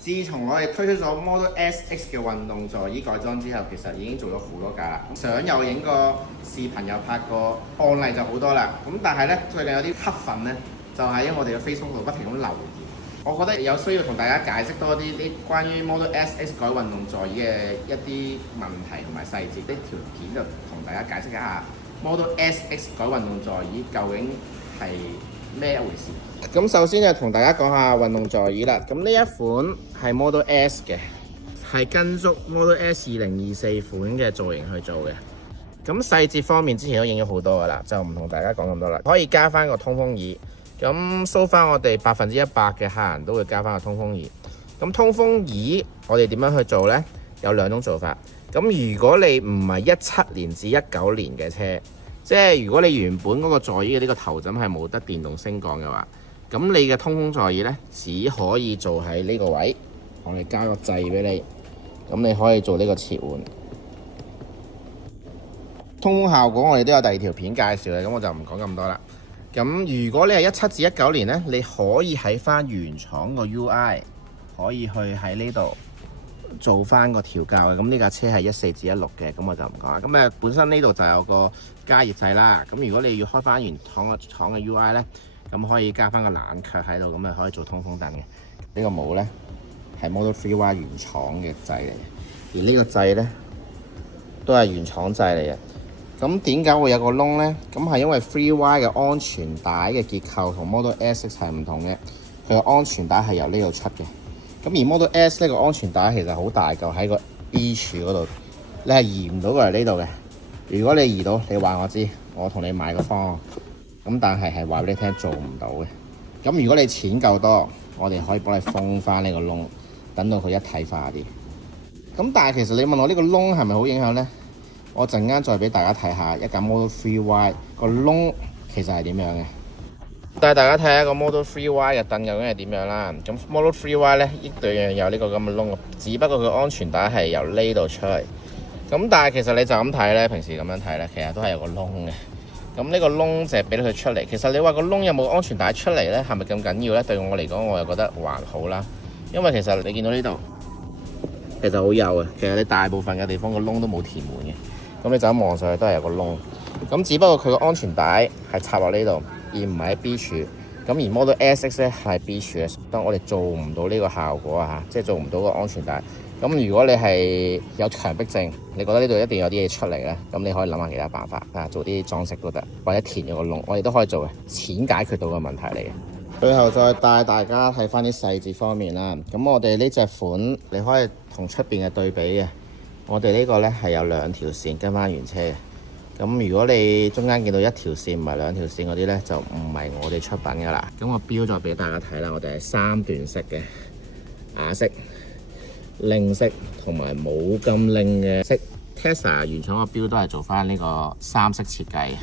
自從我哋推出咗 Model S X 嘅運動座椅改裝之後，其實已經做咗好多架啦。相又影過，視頻又拍過，案例就好多啦。咁但係呢，最令有啲黑粉呢，就係因為我哋嘅 Facebook 度不停咁留言。我覺得有需要同大家解釋多啲關於 Model S X 改運動座椅嘅一啲問題同埋細節。呢條片就同大家解釋一下 Model S X 改運動座椅究竟係咩一回事？咁首先就同大家講下運動座椅啦。咁呢一款係 Model S 嘅，係跟足 Model S 2024款嘅造型去做嘅。咁細節方面之前都影咗好多噶啦，就唔同大家講咁多啦。可以加翻個通風耳。咁 so far 我哋100%嘅客人都會加翻個通風耳。咁通風耳我哋點樣去做呢？有兩種做法。咁如果你唔係17年至19年嘅車，即係如果你原本嗰個座椅嘅呢個頭枕係冇得電動升降嘅話，咁你嘅通風座椅呢，只可以做喺呢個位，我哋加個掣俾你，咁你可以做呢個切換。通風效果我哋都有第二條片介紹嘅，咁我就唔講咁多啦。咁如果你係17至19年呢，你可以喺翻原廠個 UI 可以去喺呢度做翻個調校嘅。咁呢架車係14至16嘅，咁我就唔講啦。咁本身呢度就有個加熱掣啦。咁如果你要開翻原廠嘅 UI 呢，咁可以加翻個冷卻喺度，咁就可以做通風燈嘅。呢個帽呢，係 Model 3Y 原廠嘅掣嚟嘅，而呢個掣呢，都係原廠掣嚟嘅。咁點解會有個窿呢？咁係因為 3Y 嘅安全帶嘅結構同 Model S 係唔同嘅，佢個安全帶係由呢度出嘅。咁而 Model S 呢個安全帶其實好大嚿喺個 B 柱嗰度，你係移唔到過嚟呢度嘅。如果你移到，你話我知，我同你買個方案。咁但係話俾你聽做唔到嘅。咁如果你錢夠多，我哋可以幫你封翻呢個窿，等到佢一體化啲。咁但係其實你問我呢個窿係咪好影響呢？我陣間再俾大家睇下一架 Model 3Y 個窿其實係點樣嘅。帶大家睇下個 Model 3Y 嘅凳究竟係點樣啦。咁 Model 3Y 咧亦對樣有呢個咁嘅窿，只不過佢安全帶係由呢度出嚟。咁但係其實你就咁睇咧，平時咁樣睇咧，其實都係有個窿嘅。咁呢個窿就係俾佢出嚟。其實你話個窿有冇安全帶出嚟咧，係咪咁緊要咧？對我嚟講，我又覺得還好啦。因為其實你見到呢度其實好幼嘅，其實你大部分嘅地方個窿都冇填滿嘅。咁你就咁望上去都係有個窿，咁只不過佢個安全帶係插落呢度，而唔係喺 B 柱。咁而 Model S X 咧係 B 柱嘅，但我哋做唔到呢個效果啊，即係做唔到個安全帶。咁如果你係有強迫症，你覺得呢度一定有啲嘢出嚟咧，咁你可以諗下其他辦法啊，做啲裝飾都得，或者填咗個窿，我哋都可以做嘅，錢解決到個問題嚟嘅。最後再帶大家睇翻啲細節方面啦。咁我哋呢隻款你可以同出邊嘅對比嘅。我哋呢個呢係有兩條線跟翻原車嘅，咁如果你中間見到一條線唔係兩條線嗰啲呢，就唔係我哋出品噶啦。咁我標再俾大家睇啦，我哋係3段式嘅啞式、拎式同埋冇咁拎嘅式。Tesla 原廠個標都係做翻呢個3式設計嘅，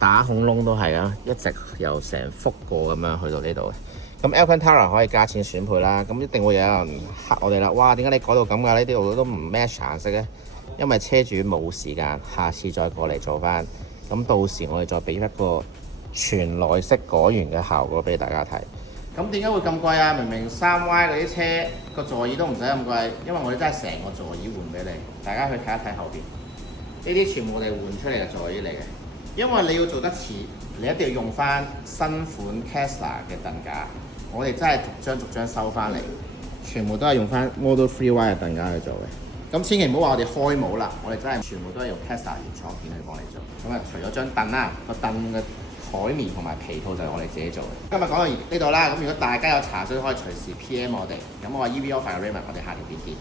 打孔窿都係啊，一直由成幅過咁樣去到呢度嘅。咁 Alcantara 可以加錢選配啦，咁一定會有人嚇我哋啦。哇，點解你改到咁㗎？呢啲路都唔 match 顏色咧？因為車主冇時間，下次再過嚟做翻。咁到時我哋再俾一個全內飾改完嘅效果俾大家睇。咁點解會咁貴啊？明明3Y 嗰啲車個座椅都唔使咁貴，因為我哋真係成個座椅換俾你。大家去睇一睇後邊，呢啲全部我哋換出嚟嘅座椅嚟嘅。因為你要做得似，你一定要用翻新款 Tesla 嘅凳架。我哋真係逐張收翻嚟，全部都係用翻 Model 3Y 嘅凳架去做嘅。咁千祈唔好話我哋開模啦，我哋真係全部都係用 Tesla 原廠片去幫你做。咁啊，除咗張凳啦，個凳嘅台面同埋皮套就係我哋自己做嘅。今日講到呢度啦，咁如果大家有查詢可以隨時 PM 我哋。咁我係 EV Office 嘅 Raymond，我哋下條片見。